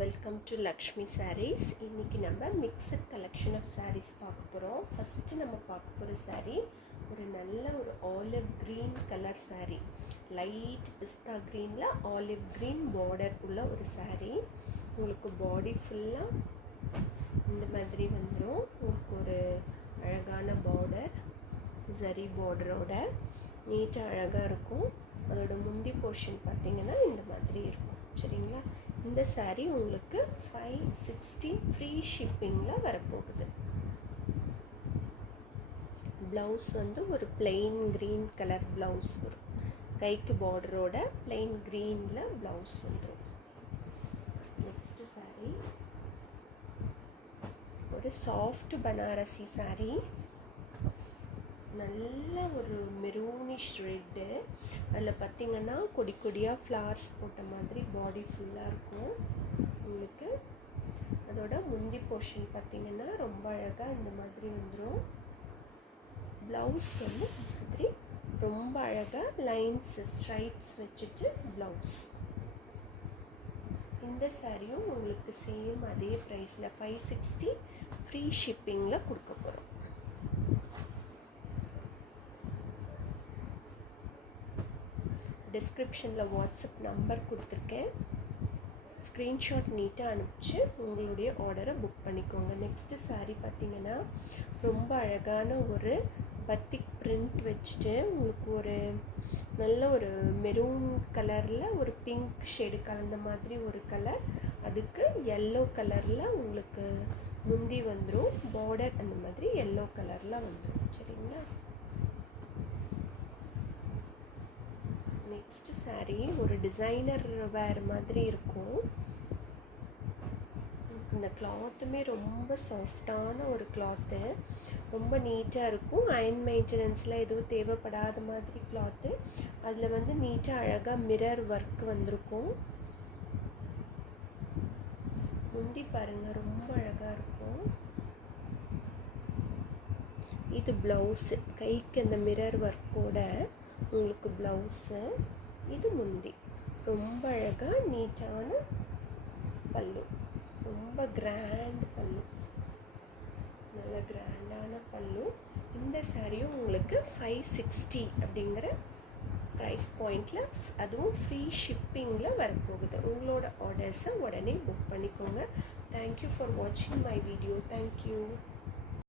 Welcome to Lakshmi saris. இன்றைக்கி நம்ம mixed collection of saris பார்க்க போகிறோம். ஃபஸ்ட்டு நம்ம பார்க்க போகிற சாரீ ஒரு நல்ல ஒரு olive green colour sari, light பிஸ்தா க்ரீனில் ஆலிவ் க்ரீன் பார்டர் உள்ள ஒரு சாரீ. உங்களுக்கு பாடி ஃபுல்லாக இந்த மாதிரி வந்துடும். உங்களுக்கு ஒரு அழகான பார்டர், ஜரி பார்டரோட நீட்டாக அழகாக இருக்கும். அதோட முந்தி போர்ஷன் பார்த்திங்கன்னா இந்த மாதிரி இருக்கும். சரிங்களா? இந்த சாரீ உங்களுக்கு 560 ஃப்ரீ ஷிப்பிங்கில் வரப்போகுது. ப்ளவுஸ் வந்து ஒரு பிளெயின் க்ரீன் கலர் ப்ளவுஸ் வரும். கைக்கு பார்டரோட பிளெயின் க்ரீனில் ப்ளவுஸ் வந்துடும். நெக்ஸ்ட் சாரீ ஒரு சாஃப்ட் பனாரசி சாரீ, நல்ல ஒரு மெரூனிஷ் ரெட்டு. அதில் பார்த்திங்கன்னா கொடி கொடியாக ஃப்ளவர்ஸ் போட்ட மாதிரி பாடி ஃபுல்லாக இருக்கும் உங்களுக்கு. அதோட முந்தி போர்ஷன் பார்த்திங்கன்னா ரொம்ப அழகாக இந்த மாதிரி வந்துடும். ப்ளவுஸ் வந்து மாதிரி ரொம்ப அழகாக லைன்ஸ் ஸ்ட்ரைப்ஸ் வச்சுட்டு ப்ளவுஸ். இந்த சாரியும் உங்களுக்கு சேம் அதே ப்ரைஸில் 560 ஃப்ரீ ஷிப்பிங்கில் கொடுக்க போகிறோம். டிஸ்கிரிப்ஷனில் வாட்ஸ்அப் நம்பர் கொடுத்துருக்கேன். ஸ்க்ரீன்ஷாட் நீட்டாக அனுப்பிச்சு உங்களுடைய ஆர்டரை புக் பண்ணிக்கோங்க. நெக்ஸ்ட்டு சாரீ பார்த்திங்கன்னா ரொம்ப அழகான ஒரு பத்திக் பிரிண்ட் வச்சுட்டு உங்களுக்கு ஒரு நல்ல ஒரு மெரூன் கலரில் ஒரு பிங்க் ஷேடு கலந்த மாதிரி ஒரு கலர், அதுக்கு எல்லோ கலரில் உங்களுக்கு முந்தி வந்துடும். பார்டர் அந்த மாதிரி எல்லோ கலரில் வந்துடும். சரிங்களா? நெக்ஸ்ட் சாரீ ஒரு டிசைனர் வேர் மாதிரி இருக்கும். இந்த கிளாத்துமே ரொம்ப சாஃப்டான ஒரு கிளாத்து, ரொம்ப நீட்டாக இருக்கும். அயன் மெயின்டெனன்ஸில் எதுவும் தேவைப்படாத மாதிரி கிளாத்து. அதில் வந்து நீட்டாக அழகாக மிரர் ஒர்க் வந்திருக்கும். முந்தி பாருங்கள், ரொம்ப அழகாக இருக்கும். இது ப்ளவுஸு, கைக்கு அந்த மிரர் ஒர்க்கோட உங்களுக்கு ப்ளவுஸு. இது முந்தி ரொம்ப அழகாக நீட்டான பல்லு, ரொம்ப கிராண்ட் பல்லு, நல்ல கிராண்டான பல்லு. இந்த சாரியும் உங்களுக்கு 560 அப்படிங்கிற ப்ரைஸ் பாயிண்டில், அதுவும் ஃப்ரீ ஷிப்பிங்கில் வரப்போகுது. உங்களோட ஆர்டர்ஸை உடனே புக் பண்ணிக்கோங்க. தேங்க்யூ ஃபார் வாட்சிங் மை வீடியோ. தேங்க்யூ.